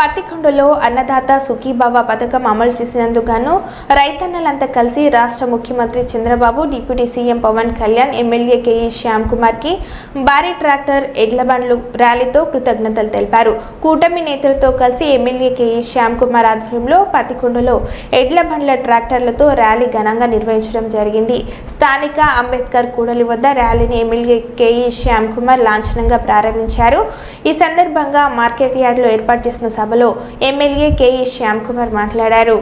పత్తికొండలో అన్నదాత సుఖీబాబా పథకం అమలు చేసినందుకు రైతన్నలంతా కలిసి రాష్ట్ర ముఖ్యమంత్రి Chandrababu deputy CM Pawan Kalyan MLA KE Shyam కుమార్కి భారీ ట్రాక్టర్ ఎడ్ల బండ్లు ర్యాలీతో కృతజ్ఞతలు తెలిపారు. కూటమి నేతలతో కలిసి ఎమ్మెల్యే కేఈ శ్యామ్ కుమార్ ఆధ్వర్యంలో పత్తికొండలో ఎడ్ల బండ్ల ట్రాక్టర్లతో ర్యాలీ ఘనంగా నిర్వహించడం జరిగింది. స్థానిక అంబేద్కర్ కూడలి వద్ద ర్యాలీని ఎమ్మెల్యే కేఈ శ్యామ్ కుమార్ లాంఛనంగా ప్రారంభించారు. ఈ సందర్భంగా మార్కెట్ యార్డ్లో ఏర్పాటు చేసిన సభలో ఎమ్మెల్యే కేఈ శ్యామ్ కుమార్ మాట్లాడారు.